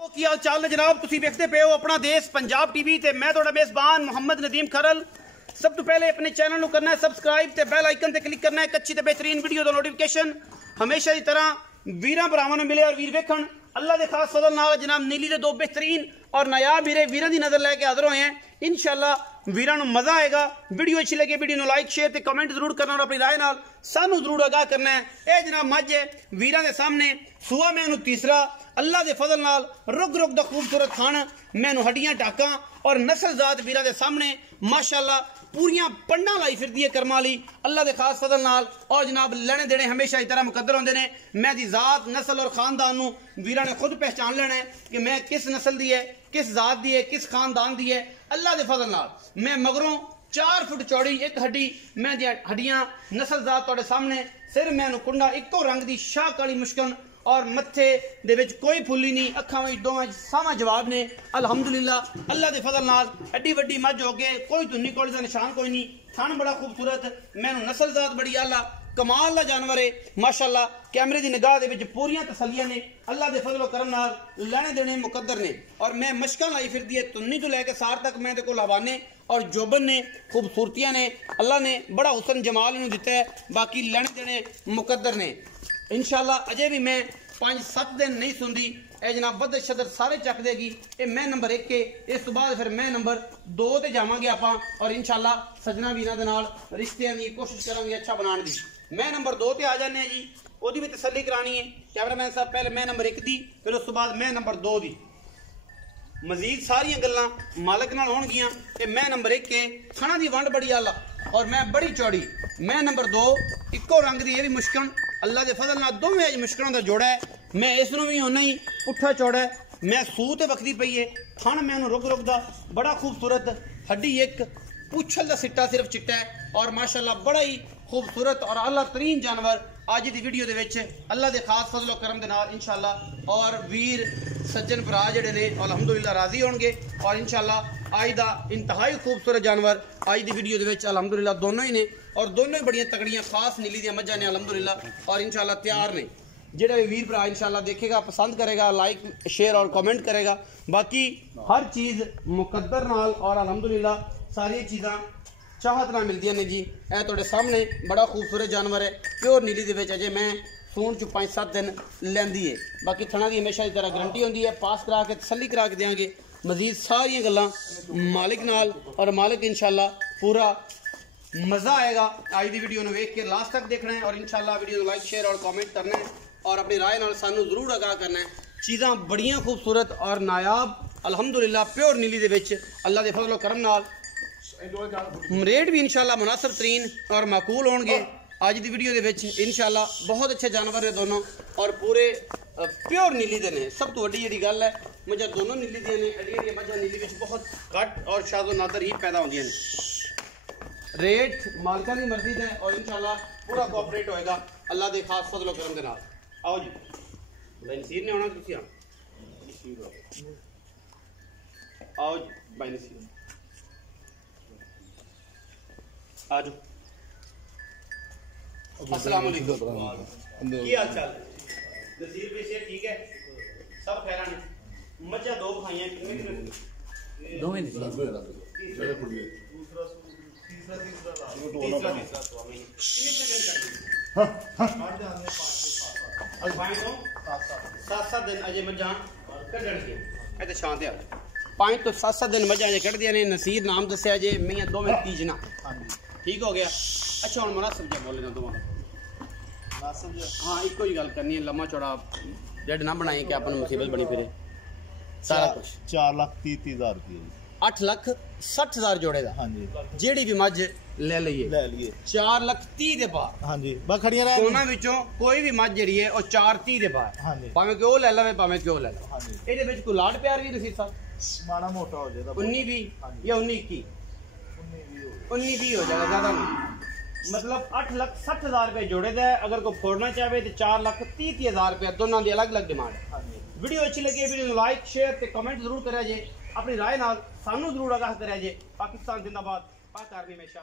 की हाल चाल ने जनाब, तुसी वेखदे पे हो अपना देश पंजाब टीवी ते मैं तुहाडा मेज़बान मोहम्मद नदीम खरल। सब तो पहले अपने चैनल को करना है सबसक्राइब ते बेल आइकन ते क्लिक करना है। अच्छी ते बेहतरीन वीडियो दा नोटिफिकेशन हमेशा की तरह वीरां भरावां नूं मिले और वीर वेखण अल्लाह के खास फजल नाल जनाब नीली दे दो बेहतरीन और नायाब वीरां दी नजर लैके हाजिर होए हैं। इंशाअल्लाह वीरां नूं मजा आएगा। वीडियो अच्छी लगे वीडियो नूं लाइक शेयर ते कमेंट जरूर करना और अपनी राय नाल सानू जरूर आगाह करना है। यह जनाब मझ है वीरां दे सामने सूआ मैनू तीसरा अल्लाह के फजल नाल रुग रुग दा खूबसूरत खान मैनू हड्डियां टाका और नस्ल जात वीरां दे सामने माशाअल्लाह पूरियां पंडा लाई फिरदी है कर्मा ली अल्लाह के खास फजल नाल। और जनाब लेने देने हमेशा इस तरह मुकद्दर होंदे ने। मैं दी जात नस्ल और खानदान नूं वीरां ने खुद पहचान लेना है कि मैं किस नस्ल दी है, किस जात दी है, किस खानदान दी है। अल्लाह के फजल नाल मैं मगरों 4 फुट चौड़ी एक हड्डी मैं हड्डियां नस्ल जात तुहाडे सामने सिर मैनू कुंडा इको रंग दी शाह काली मुश्कन और मत्थे दे विच कोई फुल्ली नहीं, अखां विच दोवां सावा जवाब ने अल्हम्दुलिल्लाह अल्लाह के फजल नाल। एड्डी वड्डी मझ हो गए कोई धुन्नी कोली दा निशान कोई नहीं, थन बड़ा खूबसूरत मैनू नस्ल जात बड़ी आला कमाल दा जानवर है माशाअल्लाह। कैमरे दी निगाह दे विच पूरियां तसल्लियां ने अल्लाह दे फजल करम नाल लेने देने मुकद्दर ने। और मैं मशकां लाई फिरदी है तुन्नी तो लैके सार तक मैं दे कोल हवाने और जोबन ने खूबसूरतियां ने अल्लाह ने बड़ा हुसन जमाल इन्हूं दिता है। बाकी लेने देने मुकद्दर ने इंशाअल्लाह। अजे भी मैं 5-7 दिन नहीं सुनती ए जनाब बदर शदर सारे चक देगी। ये मैं नंबर 1 के इस तो बाद फिर मैं नंबर 2 ते जावांगे आपां और इंशाअल्लाह सजना वीरां दे नाल रिश्तियां दी कोशिश करांगे अच्छा बनाने दी। मैं नंबर 2 ते आ जाने जी, ओदी भी तसल्ली करानी है कैमरामैन साहब। पहले मैं नंबर 1 दी फिर उस तो बाद मैं नंबर 2 दी। मजीद सारियां गल्लां मालक नाल होणगियां कि मैं नंबर 1 के थणा दी वंड बड़ी आला और मैं बड़ी चौड़ी। मैं नंबर 2 इको रंग दी ये भी मुश्कन अल्लाह के फजल नाल दोवें अज मुश्कलों का जोड़ा है। मैं इस नूं भी होना ही पुट्ठा चौड़ा है। मैं सूह ते वखदी पई है, थण मैनू रुग रुग दा बड़ा खूबसूरत हड्डी एक पुछल दा सिट्टा सिर्फ चिट्टा है और माशाअल्लाह बड़ा ही खूबसूरत और आला तरीन जानवर अज की वीडियो दे विच अल्लाह के खास फजल करम दे नाल इंशाअल्लाह। और वीर सज्जन भरा जिहड़े ने अलहमदुलिल्लाह राजी होणगे और इंशाअल्लाह अज दा इंतहाई खूबसूरत जानवर अज की वीडियो दे विच अलहमदुलिल्लाह दोनों ही ने और दोनों ही बड़ियां तगड़ियां खास नीली दी मझां ने अलहमदुलिल्लाह और इंशाअल्लाह तैयार ने। जेड़ा भी वीर भरा इंशाअल्लाह देखेगा पसंद करेगा लाइक शेयर और कमेंट करेगा। बाकी हर चीज़ मुकद्दर नाल और अलहमदुलिल्लाह सारी चीज़ां चाहत नाल मिलदियां ने जी। ए तुहाडे सामने बड़ा खूबसूरत जानवर है प्योर नीली दे विच अजे मैं सून च 5-7 दिन लैंदी है। बाकी थणा दी हमेशा की तरह गारंटी होंदी है, पास करा के तसल्ली करा के देंगे। मजीद सारियां गल्लां मालिक नाल और मालिक इंशाअल्लाह पूरा मज़ा आएगा। आज की वीडियो ने वेख के लास्ट तक देखना है और इंशाअल्लाह वीडियो को लाइक शेयर और कमेंट करना है और अपनी राय नाल सानू जरूर आगाह करना है। चीज़ां बड़ियां खूबसूरत और नायाब अल्हम्दुलिल्लाह प्योर नीली दे विच अल्लाह के फजल करम नाल। रेट भी इंशाअल्लाह मुनासिब तरीन और माकूल होंगे। आज की वीडियो दे विच इंशाअल्लाह बहुत अच्छे जानवर ने दोनों और पूरे प्योर नीली दे ने। सब तो वड्डी जी गल है मझां दोनों नीली दियां ने। अड्डियां मझां नीली विच बहुत घट और शादो नादर ही पैदा होंदियां ने। रेट मालका की मर्जी है और इंशाअल्लाह पूरा कोऑपरेट होएगा अल्लाह के खास फजल करम के नाल। आओ जी भाई नसीर ने आना तुसी आओ जी भाई नसीर आ जाओ। अस्सलाम वालेकुम की हाल चाल नसीर भाई से ठीक है सब खैर ने। मझां 2 खाइयां कितने दोवें दी सात दिन अजे मझां कड्ढणगे ते छां ते आ 5 तो 7 दिन मझां अजे कड्ढदियां ने। नसीर नाम दस्सिया जे मियां दोवें तीजना ठीक हो गया। अच्छा हुण मुनासिब जा बोले ना दोवां हाँ इको ही गल करनी है लम्मा चौड़ा जड़ ना बनाई कि अपन मुसीबत बनी फिरे सारा कुछ 4,30,000 रुपये 8,60,000 जोड़े दा। हाँ जी जेड़ी भी मझ ले लिए 4,30,000 दे पार। हाँ जी बस खड़ियां रह दोनों विचों कोई भी मझ जेड़ी है वो 4,30,000 दे पार। हाँ जी भावें क्यों ले लवे भावें क्यों ले लो। हाँ जी ਇਹਦੇ ਵਿੱਚ ਕੋਈ ਲਾਡ ਪਿਆਰ ਵੀ ਨਸੀਰ ਸਾਹਿਬ माड़ा मोटा हो जाएगा 19 भी या 19 21 19 20 हो जाएगा ज्यादा नहीं। मतलब 8,60,000 रुपये जोड़े दा है। अगर कोई फोड़ना चाहे तो 4,30,000 रुपये दोनों की अलग अलग डिमांड है। वीडियो अच्छी लगी वीडियो को लाइक शेयर ते कमेंट जरूर करें जे अपनी राय नाल सानू जरूर आगाह करें जे। पाकिस्तान जिंदाबाद पाक आर्मी हमेशा